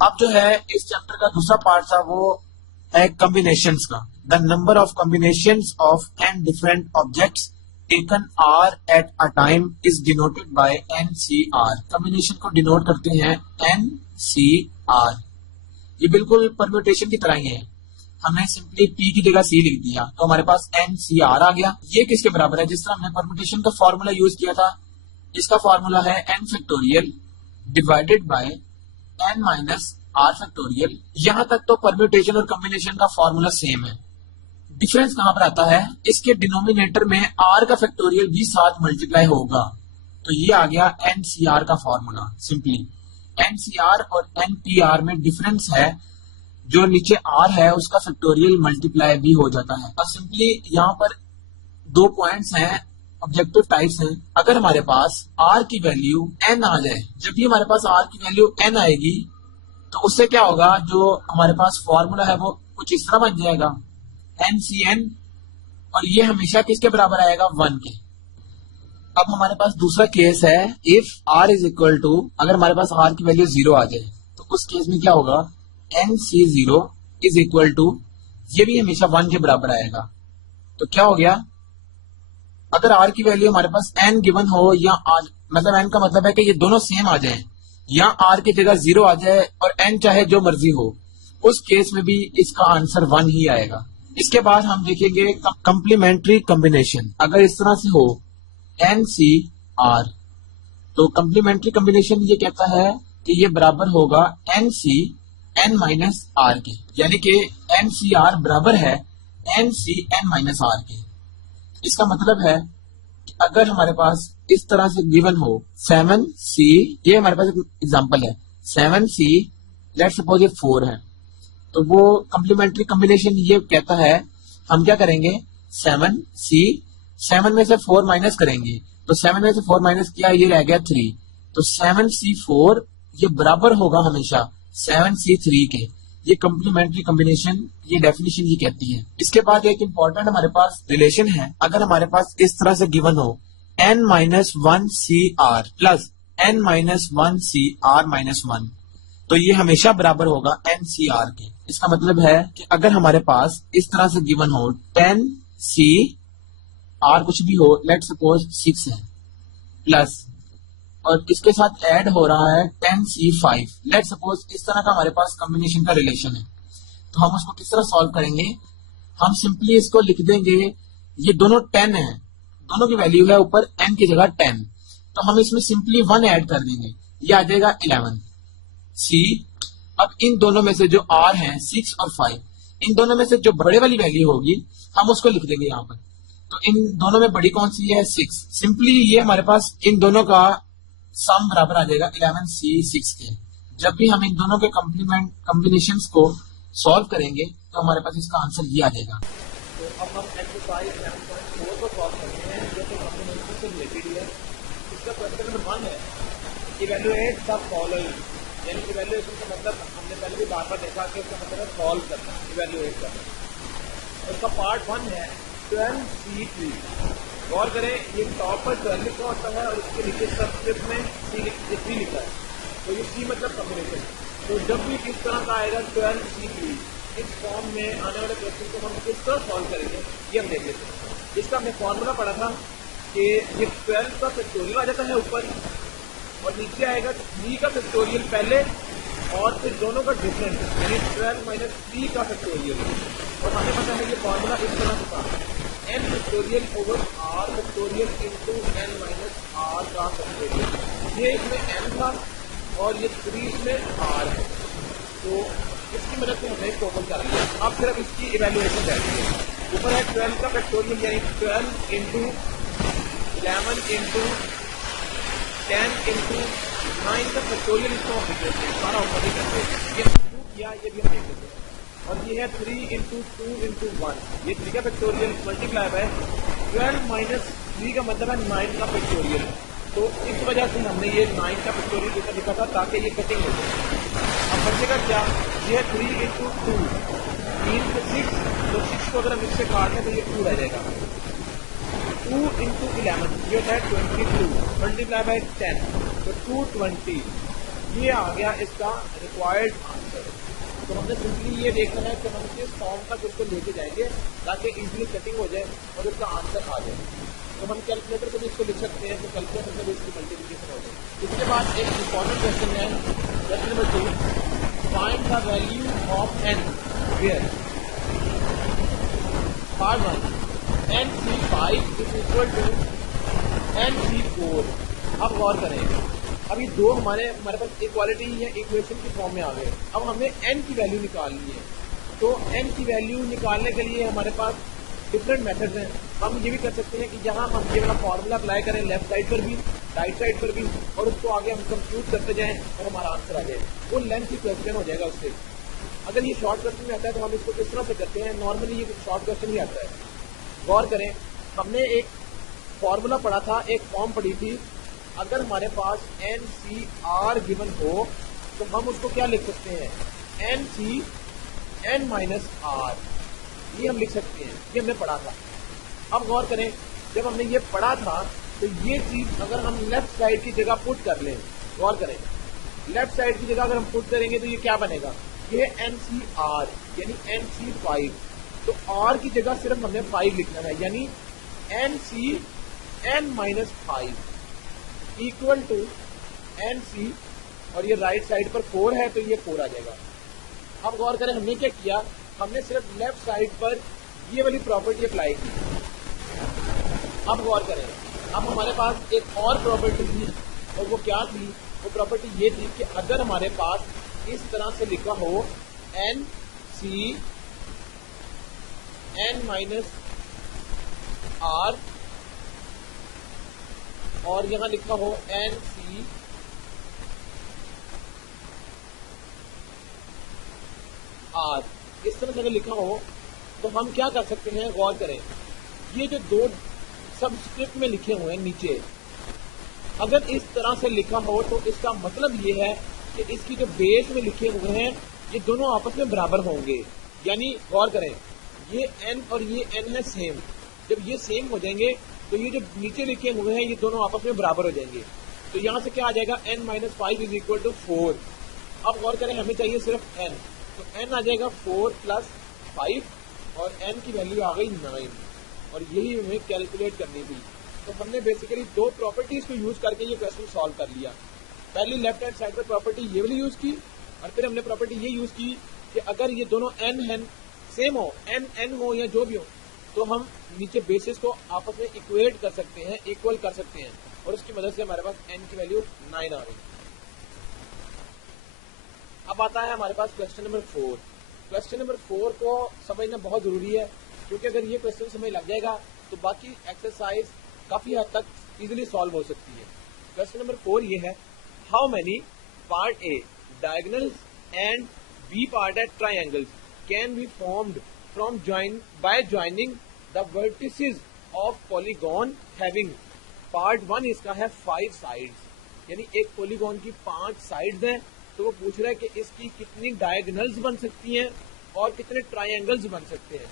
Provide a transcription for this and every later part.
अब जो है इस चैप्टर का दूसरा पार्ट था वो है कॉम्बिनेशंस का। The number of combinations of n different objects taken r at a time is denoted by NCR। Combination को डिनोट करते हैं NCR। ये बिल्कुल परम्यूटेशन की तरह ही है। हमने सिंपली P की जगह C लिख दिया तो हमारे पास NCR आ गया। ये किसके बराबर है? जिस तरह हमने परम्यूटेशन का फॉर्मूला यूज किया था, इसका फॉर्मूला है n factorial divided by n minus r factorial. यहां तक तो परम्यूटेशन और कॉम्बिनेशन का फॉर्मूला सेम है। डिफरेंस कहां पर आता है? इसके डिनोमिनेटर में r का फैक्टोरियल भी साथ मल्टीप्लाई होगा। तो ये आ गया NCR का फॉर्मूला। सिंपली NCR और NPR में डिफरेंस है, जो नीचे r है उसका फैक्टोरियल मल्टीप्लाई भी हो जाता है। और सिंपली यहाँ पर दो पॉइंट्स हैं, ऑब्जेक्टिव टाइप्स हैं। अगर हमारे पास r की वैल्यू n आ जाए, जब भी हमारे पास r की वैल्यू n आएगी तो उससे क्या होगा, जो हमारे पास फॉर्मूला है वो कुछ इस तरह बन जाएगा NCN, और ये हमेशा किसके बराबर आएगा? 1 के। अब हमारे पास दूसरा केस है, if r is equal to, अगर हमारे पास r की वैल्यू 0 आ जाए तो उस केस में क्या होगा? NC0 इज इक्वल टू, ये भी हमेशा 1 के बराबर आएगा। तो क्या हो गया? अगर r की वैल्यू हमारे पास n गिवन हो या r, मतलब n का मतलब है कि ये दोनों सेम आ जाएं, या r की जगह 0 आ जाए और n चाहे जो मर्जी हो, उस केस में भी इसका आंसर 1 ही आएगा। इसके बाद हम देखेंगे कंप्लीमेंट्री कॉम्बिनेशन। अगर इस तरह से हो NCR, तो कंप्लीमेंट्री कॉम्बिनेशन ये कहता है कि ये बराबर होगा NCN माइनस R के, यानी कि NCR बराबर है NCN माइनस R के। इसका मतलब है कि अगर हमारे पास इस तरह से गिवन हो 7C, ये हमारे पास एक एग्जांपल है, 7C लेट्स सपोज ये 4 है, तो वो कंप्लीमेंट्री कॉम्बिनेशन ये कहता है, हम क्या करेंगे? 7C, 7 में से 4 माइनस करेंगे, तो 7 में से 4 माइनस किया, ये रह गया 3, तो 7C4 ये बराबर होगा हमेशा 7C3 के। ये कंप्लीमेंट्री कॉम्बिनेशन, ये डेफिनेशन ये कहती है। इसके बाद एक इंपॉर्टेंट हमारे पास रिलेशन है। अगर हमारे पास इस तरह से गिवन हो n minus 1CR plus n minus 1CR minus 1, तो ये हमेशा बराबर होगा NCR के। इसका मतलब है कि अगर हमारे पास इस तरह से गिवन हो 10C, R कुछ भी हो, लेट सपोज 6 है, प्लस और इसके साथ ऐड हो रहा है 10C5, लेट सपोज इस तरह का हमारे पास कॉम्बिनेशन का रिलेशन है। तो हम उसको किस तरह सॉल्व करेंगे? हम सिंपली इसको लिख देंगे, ये दोनों 10 है, दोनों की वैल्यू है ऊपर n की जगह 10, तो हम इसमें सिंपली 1 ऐड कर देंगे, ये आ जाएगा 11C। अब इन दोनों में से जो R है 6 और 5, इन दोनों में से जो बड़े वाली वैल्यू होगी हम उसको लिख देंगे यहाँ पर। तो इन दोनों में बड़ी कौन सी है? 6। सिंपली ये हमारे पास इन दोनों का सम बराबर आ जाएगा 11C6 के। जब भी हम इन दोनों के कॉम्बिनेशंस को सॉल्व करेंगे तो हमारे पास इसका आंसर ये आ जाएगा। तो अब हम एक्सरसाइज 11.4 को सॉल्व करते हैं, जो कि कॉम्बिनेशन से रिलेटेड है। इसका क्वेश्चन नंबर 1 है, इवैल्यूएट द फॉलोइंग, यानी इवैल्यूएशन का मतलब हमने पहले भी बार बार देखा कि उसका मतलब है सॉल्व करना, इवैल्यूएट करना। उसका पार्ट 1 है 12C3। गौर करें, ये टॉप पर 12 लिखा होता है और इसके नीचे सबस्क्रिप्ट में C3 लिखा है, तो ये C मतलब कॉम्बिनेशन। तो जब भी इस तरह का आएगा 12C3 इस फॉर्म में आने वाले क्वेश्चन को हम किस तरह सॉल्व करेंगे ये हम देख लेते हैं। इसका हमने फॉर्मूला पढ़ा था कि ये 12 का फैक्टोरियल आ जाता है ऊपर, और नीचे आएगा 3 का फैक्टोरियल पहले और फिर दोनों का डिफरेंस, यानी 12 माइनस 3 का फैक्टोरियल। और हमें पता है ये फॉर्मूला इस तरह से था, n factorial over r factorial into n minus r का फैक्टोरियल। ये इसमें n था और ये 3 इसमें r है, तो इसकी मदद से हमने टोटल कर लिया। अब सिर्फ इसकी इवैल्यूएशन रहती है। ऊपर है 12 का फैक्टोरियल, यानी 12 इंटू 11 इंटू 10 इंटू 9 का फैक्टोरियल, इसको हम लिख देते हैं, सारा ऊपर ही करते हैं। ये किया, ये भी हम देख लेते हैं। और ये है 3 इंटू 2 इंटू 1, ये 3 का फैक्टोरियल मल्टीप्लाई है 12 माइनस 3 का मतलब है 9 का फैक्टोरियल। तो इस वजह से हमने ये 9 का फैक्टोरियल जैसा लिखा था ताकि ये कटिंग हो जाए। अब बचेगा क्या? ये है 3 इंटू 2, 3 से 6, तो 6 को अगर हम इससे काट दें तो ये 2 रह जाएगा। 2 इंटू 11 ये होता है 22 मल्टीप्लाई बाय 10, तो 220। ये आ गया इसका रिक्वायर्ड आंसर। तो हमने सिंपली ये देखना है कि हम किस फॉर्म तक उसको लेके जाएंगे ताकि इजीली कटिंग हो जाए और उसका आंसर आ जाए। तो हम कैलकुलेटर पर भी इसको लिख सकते हैं, तो कैलकुलेटर में भी इसकी मल्टीप्लिकेशन हो जाए। इसके बाद एक इंपॉर्टेंट क्वेश्चन है, question number 2, find the value of n where part 1 NC5 is equal to NC4। अब गौर करें, अभी दो हमारे पास इक्वालिटी या इक्वेशन की फॉर्म में आ गए। अब हमें n की वैल्यू निकालनी है। तो n की वैल्यू निकालने के लिए हमारे पास डिफरेंट मेथड्स हैं। हम ये भी कर सकते हैं कि जहां हम ये वाला फॉर्मूला अप्लाई करें लेफ्ट साइड पर भी, राइट साइड पर भी, और उसको आगे हम कंप्यूट करते जाएं और हमारा आंसर आ जाए। वो लेंथ की क्वेश्चन हो जाएगा उससे। अगर ये शॉर्ट क्वेश्चन में आता है तो हम इसको किस तरह से करते हैं, नॉर्मली ये शॉर्ट क्वेश्चन ही आता है। गौर करें, हमने एक फॉर्मूला पढ़ा था, एक फॉर्म पढ़ी थी। अगर हमारे पास NCR गिवन हो तो हम उसको क्या लिख सकते हैं, NC n-R, ये हम लिख सकते हैं। ये हमने पढ़ा था। अब गौर करें, जब हमने ये पढ़ा था तो ये चीज अगर हम लेफ्ट साइड की जगह पुट कर लें, गौर करें, लेफ्ट साइड की जगह अगर हम पुट करेंगे तो ये क्या बनेगा, ये NCR यानी NC5। तो R की जगह सिर्फ हमने 5 लिखना है, यानी NC n-5 equal to NC, और ये राइट साइड पर 4 है तो ये 4 आ जाएगा। अब गौर करें, हमने क्या किया, हमने सिर्फ लेफ्ट साइड पर ये वाली प्रॉपर्टी अप्लाई की। अब गौर करें, अब हमारे पास एक और प्रॉपर्टी थी, और वो क्या थी, वो प्रॉपर्टी ये थी कि अगर हमारे पास इस तरह से लिखा हो NC n-R और यहां लिखा हो NC R, इस तरह से अगर लिखा हो तो हम क्या कर सकते हैं, गौर करें, ये जो दो सबस्क्रिप्ट में लिखे हुए हैं नीचे, अगर इस तरह से लिखा हो तो इसका मतलब ये है कि इसकी जो बेस में लिखे हुए हैं ये दोनों आपस में बराबर होंगे। यानी गौर करें, ये n और ये n है सेम, जब ये सेम हो जाएंगे तो ये जो नीचे लिखे हुए हैं ये दोनों आपस में बराबर हो जाएंगे। तो यहां से क्या आ जाएगा, n-5 इज इक्वल टू 4। अब गौर करें, हमें चाहिए सिर्फ n, तो n आ जाएगा 4 + 5 और n की वैल्यू आ गई 9, और यही हमें कैलकुलेट करनी थी। तो हमने बेसिकली दो प्रॉपर्टीज को यूज करके ये क्वेश्चन सॉल्व कर लिया। पहले लेफ्ट हैंड साइड पर प्रॉपर्टी ये वाली यूज की, और फिर हमने प्रॉपर्टी ये यूज की कि अगर ये दोनों n सेम हो, n हो या जो भी हो, तो हम नीचे बेसिस को आपस में इक्वेट कर सकते हैं, इक्वल कर सकते हैं, और उसकी मदद से हमारे पास n की वैल्यू 9 आ रही। अब आता है हमारे पास क्वेश्चन नंबर 4। क्वेश्चन नंबर 4 को समझना बहुत जरूरी है, क्योंकि अगर ये क्वेश्चन समझ लग जाएगा तो बाकी एक्सरसाइज काफी हद तक इजीली सॉल्व हो सकती है। क्वेश्चन नंबर 4 ये है, how many part a diagonals and b part at triangles can be formed from by joining the vertices of polygon having. Part 1 इसका है 5 साइड्स, यानी एक पॉलीगॉन की 5 साइड्स हैं। तो वो पूछ रहा है कि इसकी कितनी डायगोनल्स बन सकती हैं और कितने ट्राइंगल्स बन सकते हैं।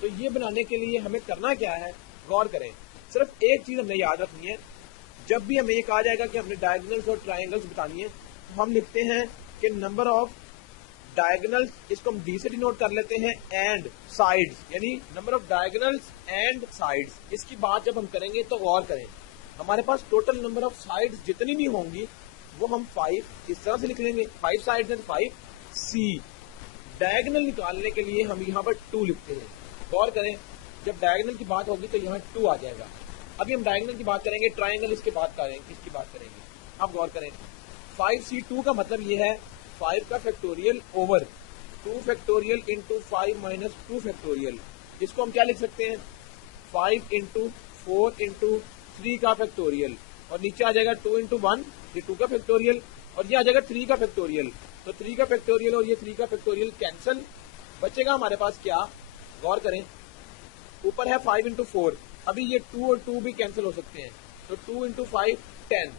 तो ये बनाने के लिए हमें करना क्या है, गौर करें, सिर्फ एक चीज हमने याद रखनी है। जब भी हमें ये कहा जाएगा कि हमने डायगोनल्स और ट्राइंगल्स बतानी है, तो हम लिखते हैं कि नंबर ऑफ डायगोनल्स, इसको हम डी से डिनोट कर लेते हैं, एंड साइड्स, यानी number of diagonals and sides. इसकी बात जब हम करेंगे तो गौर करें, हमारे पास टोटल नंबर ऑफ साइड्स जितनी भी होंगी वो हम 5 इस तरह से लिख लेंगे, 5 साइड्स एंड 5 सी। डायगोनल निकालने के लिए हम यहाँ पर 2 लिखते हैं। गौर करें, जब डायगोनल की बात होगी तो यहाँ 2 आ जाएगा। अभी हम डायगोनल की बात करेंगे, ट्राइंगल इसकी बात करेंगे। अब गौर करें, 5C2 का मतलब ये है 5 का factorial over 2 factorial into 5 minus 2 factorial. इसको हम क्या लिख सकते हैं, 5 इंटू 4 इंटू 3 का फैक्टोरियल, और नीचे आ जाएगा 2 इंटू 1, ये 2 का फैक्टोरियल, और ये आ जाएगा 3 का फैक्टोरियल। तो 3 का फैक्टोरियल और ये 3 का फैक्टोरियल कैंसिल, बचेगा हमारे पास क्या, गौर करें, ऊपर है 5 इंटू 4, अभी ये 2 और 2 भी कैंसिल हो सकते हैं, तो 2 इंटू 5 10।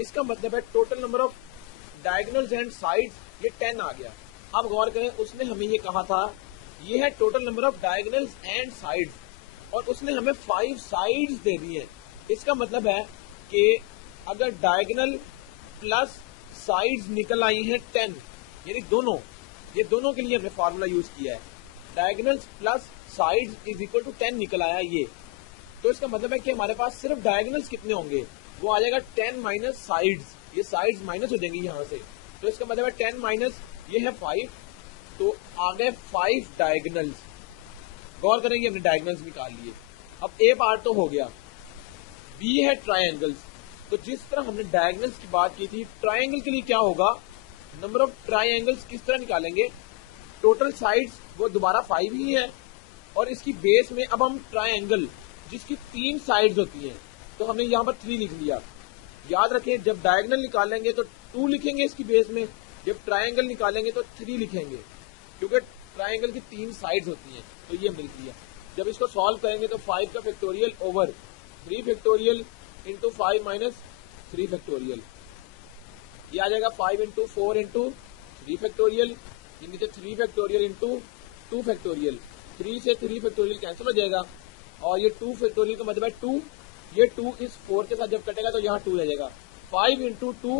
इसका मतलब है total number of diagonals and sides ये 10 आ गया। अब गौर करें, उसने हमें ये कहा था ये है total number of diagonals and sides, और उसने हमें 5 साइड्स दे दी है। इसका मतलब है कि अगर डायगोनल प्लस साइड्स निकल आई हैं 10, यानी दोनों, ये दोनों के लिए हमने फार्मूला यूज किया है, diagonals plus sides is equal to 10 निकल आया ये। तो इसका मतलब है कि हमारे पास सिर्फ डायगोनल्स कितने होंगे, वो आ जाएगा 10 माइनस साइड्स, ये साइड्स माइनस हो जाएंगी यहाँ से, तो इसका मतलब है 10 माइनस ये है 5, तो आ गए 5 डायगोनल्स। गौर करेंगे हमने डायगोनल्स निकाल लिए। अब ए पार्ट तो हो गया, बी है ट्रायंगल्स। तो जिस तरह हमने डायगोनल्स की बात की थी, ट्रायंगल के लिए क्या होगा, नंबर ऑफ ट्रायंगल्स किस तरह निकालेंगे, टोटल साइड्स वो दोबारा 5 ही है, और इसकी बेस में अब हम ट्रायंगल जिसकी 3 साइड्स होती हैं, तो हमने यहाँ पर 3 लिख लिया। याद रखें जब डायगोनल निकालेंगे तो 2 लिखेंगे इसकी बेस में, जब ट्रायंगल निकालेंगे तो 3 लिखेंगे, क्योंकि ट्रायंगल की 3 साइड्स होती हैं। तो ये मिल लिया। जब इसको सॉल्व करेंगे तो 5 का factorial over 3 factorial into 5 minus 3 factorial, ये आ जाएगा 5 इंटू 4 इंटू 3 फैक्टोरियल, ये नीचे 3 फैक्टोरियल इंटू 2 फैक्टोरियल, 3 से 3 फैक्टोरियल कैंसिल हो जाएगा, और ये 2 फैक्टोरियल का मतलब है 2, ये 2 इस 4 के साथ जब कटेगा तो यहाँ 2 रह जाएगा, 5 इंटू 2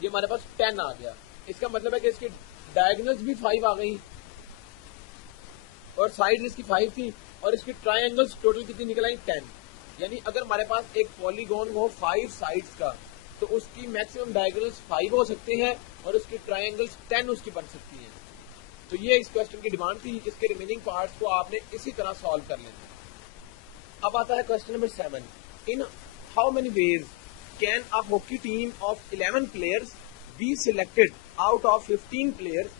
ये हमारे पास 10 आ गया। इसका मतलब है कि इसकी डायगोनल्स भी 5 आ गई, और साइड इसकी 5 थी, और इसकी ट्रायंगल्स टोटल कितनी निकल आई 10। यानी अगर हमारे पास एक पॉलीगॉन हो 5 साइड्स का, तो उसकी मैक्सिमम डायगोनल्स 5 हो सकते हैं, और उसकी ट्रायंगल्स 10 उसकी बन सकती हैं। तो ये इस क्वेश्चन की डिमांड थी। इसके रिमेनिंग पार्ट्स को आपने इसी तरह सॉल्व कर लेना। अब आता है question number 7। In how many ways can a hockey team of 11 players be selected out of 15 players,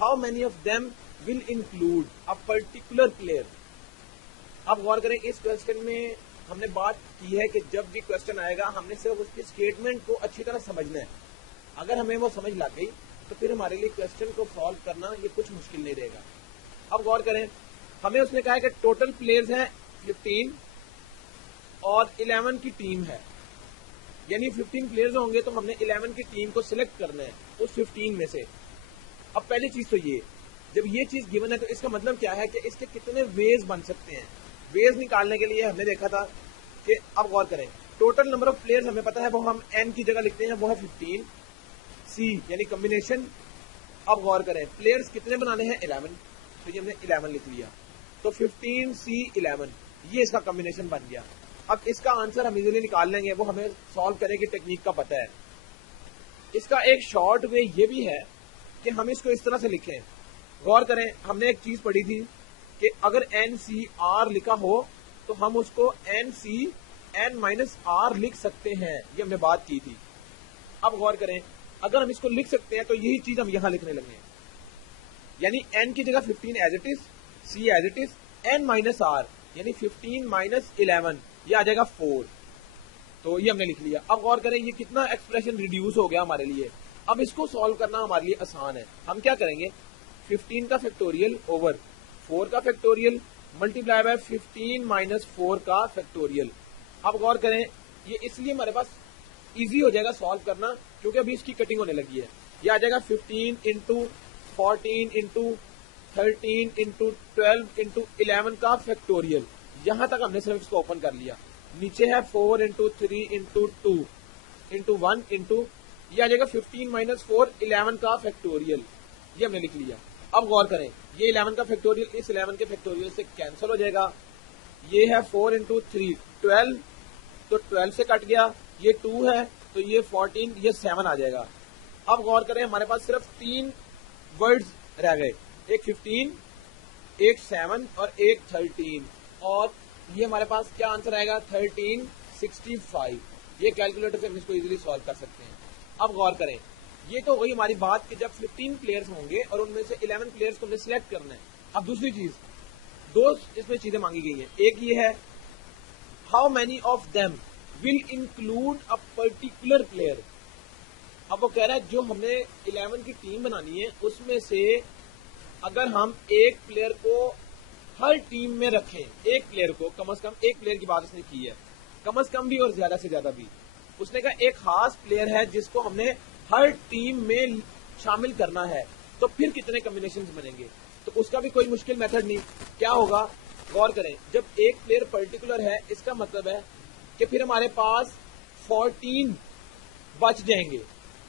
how many of them will include a particular player. अब गौर करें, इस क्वेश्चन में हमने बात की है कि जब भी क्वेश्चन आएगा हमने सिर्फ उसके स्टेटमेंट को अच्छी तरह समझना है। अगर हमें वो समझ लग गई तो फिर हमारे लिए क्वेश्चन को सॉल्व करना ये कुछ मुश्किल नहीं रहेगा। अब गौर करें, हमें उसने कहा है कि टोटल प्लेयर्स हैं 15 और 11 की टीम है, यानी 15 प्लेयर्स होंगे तो हमने 11 की टीम को सिलेक्ट करना है उस 15 में से। अब पहली चीज तो ये, जब ये चीज गिवन है तो इसका मतलब क्या है कि इसके कितने वेज बन सकते हैं। वेज निकालने के लिए हमने देखा था कि, अब गौर करें, टोटल नंबर ऑफ प्लेयर्स हमें पता है, वो हम n की जगह लिखते हैं, वो है 15, C यानी कॉम्बिनेशन। अब गौर करें, प्लेयर्स कितने बनाने हैं 11, तो ये हमने 11 लिख लिया, तो 15 C 11 ये इसका कॉम्बिनेशन बन गया। अब इसका आंसर हम इजीली निकाल लेंगे, वो हमें सॉल्व करने की टेक्निक का पता है। इसका एक शॉर्ट वे ये भी है कि हम इसको इस तरह से लिखें। गौर करें, हमने एक चीज पढ़ी थी कि अगर NCR लिखा हो तो हम उसको NCN माइनस R लिख सकते हैं, ये हमने बात की थी। अब गौर करें, अगर हम इसको लिख सकते हैं तो यही चीज हम यहां लिखने लगे, यानी N की जगह 15 as it is, C as it is, N minus R यानी 15 माइनस 11 ये आ जाएगा 4, तो ये हमने लिख लिया। अब गौर करें, ये कितना एक्सप्रेशन रिड्यूस हो गया हमारे लिए। अब इसको सॉल्व करना हमारे लिए आसान है। हम क्या करेंगे, 15 का फैक्टोरियल ओवर 4 का फैक्टोरियल मल्टीप्लाई बाय 15 माइनस 4 का फैक्टोरियल। अब गौर करें, ये इसलिए हमारे पास इजी हो जाएगा सॉल्व करना क्योंकि अभी इसकी कटिंग होने लगी है। ये आ जाएगा 15 इंटू 14 इंटू 13 इंटू 12 इंटू 11 का फैक्टोरियल। यहां तक हमने सिर्फ इसको ओपन कर लिया। नीचे है 4 इंटू 3 इंटू 2 इंटू 1 इंटू, ये आ जाएगा 15 माइनस 4 11 का फैक्टोरियल, ये हमने लिख लिया। अब गौर करें, ये 11 का फैक्टोरियल इस 11 के फैक्टोरियल से कैंसिल हो जाएगा। ये है 4 इंटू 3 12, तो 12 से कट गया, ये 2 है तो ये 14, ये 7 आ जाएगा। अब गौर करें, हमारे पास सिर्फ 3 वर्ड्स रह गए, एक 15, एक 7 और एक 13, और ये हमारे पास क्या आंसर आएगा 1365। ये कैलकुलेटर से हम इसको इजीली सॉल्व कर सकते हैं। अब गौर करें, ये तो वही हमारी बात कि जब 15 प्लेयर्स होंगे और उनमें से 11 प्लेयर्स को हमने सिलेक्ट करना है। अब दूसरी चीज, दो इसमें चीजें मांगी गई हैं। एक ये है, how many of them will include a particular player. अब वो कह रहा है जो हमने 11 की टीम बनानी है उसमें से अगर हम एक प्लेयर को हर टीम में रखें, एक प्लेयर को कम से कम, एक प्लेयर की बात उसने की है, कम से कम भी और ज्यादा से ज्यादा भी, उसने कहा एक खास प्लेयर है जिसको हमने हर टीम में शामिल करना है, तो फिर कितने कॉम्बिनेशन बनेंगे। तो उसका भी कोई मुश्किल मेथड नहीं। क्या होगा, गौर करें, जब एक प्लेयर पर्टिकुलर है इसका मतलब है कि फिर हमारे पास 14 बच जाएंगे।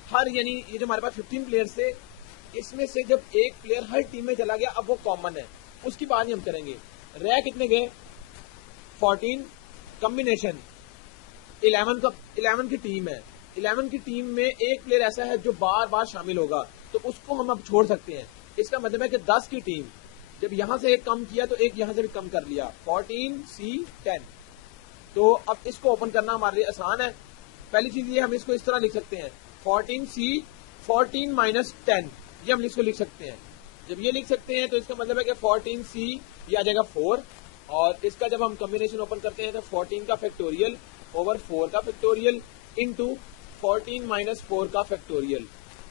हर यानी ये जो हमारे पास 15 प्लेयर्स थे, इसमें से जब एक प्लेयर हर टीम में चला गया, अब वो कॉमन है, उसकी बात नहीं हम करेंगे। रह कितने गए? 14 कॉम्बिनेशन 11 की टीम है। 11 की टीम में एक प्लेयर ऐसा है जो बार बार शामिल होगा, तो उसको हम अब छोड़ सकते हैं। इसका मतलब है कि 10 की टीम जब यहां से एक कम किया तो एक यहां से भी कम कर लिया, 14C10। तो अब इसको ओपन करना हमारे लिए आसान है। पहली चीज ये, हम इसको इस तरह लिख सकते हैं 14C 14 माइनस 10, ये हम इसको लिख सकते हैं। जब ये लिख सकते हैं तो इसका मतलब है कि 14C ये आ जाएगा 4, और इसका जब हम कॉम्बिनेशन ओपन करते हैं तो 14 का फैक्टोरियल ओवर 4 का फैक्टोरियल इंटू 14 माइनस 4 का फैक्टोरियल।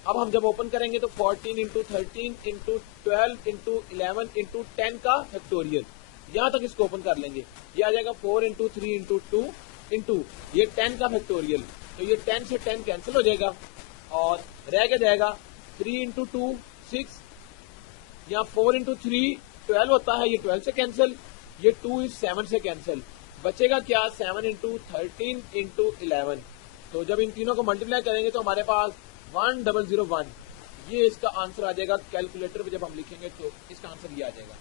अब हम जब ओपन करेंगे तो 14 इंटू 13 इंटू 12 इंटू 11 इंटू 10 का फैक्टोरियल, यहां तक इसको ओपन कर लेंगे। ये आ जाएगा 4 इंटू 3 इंटू 2 इंटू ये 10 का फैक्टोरियल, तो ये 10 से 10 कैंसिल हो जाएगा और रह क्या जाएगा 3 इंटू 2 6, यहाँ 4 इंटू 3 12 होता है, ये 12 से कैंसिल, ये 2 इज 7 से कैंसिल, बचेगा क्या 7 इंटू 13 इंटू 11। तो जब इन तीनों को मल्टीप्लाई करेंगे तो हमारे पास 1001, ये इसका आंसर आ जाएगा। कैलकुलेटर पे जब हम लिखेंगे तो इसका आंसर ये आ जाएगा।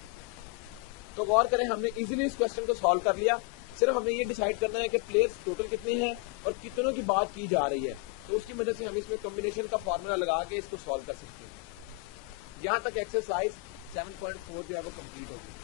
तो गौर करें, हमने इजीली इस क्वेश्चन को सॉल्व कर लिया। सिर्फ हमने ये डिसाइड करना है कि प्लेयर्स टोटल कितने हैं और कितनों की बात की जा रही है, तो उसकी मदद से हम इसमें कॉम्बिनेशन का फॉर्मूला लगा के इसको सॉल्व कर सकते हैं। यहां तक एक्सरसाइज 7.4 जो है वो कंप्लीट होगी।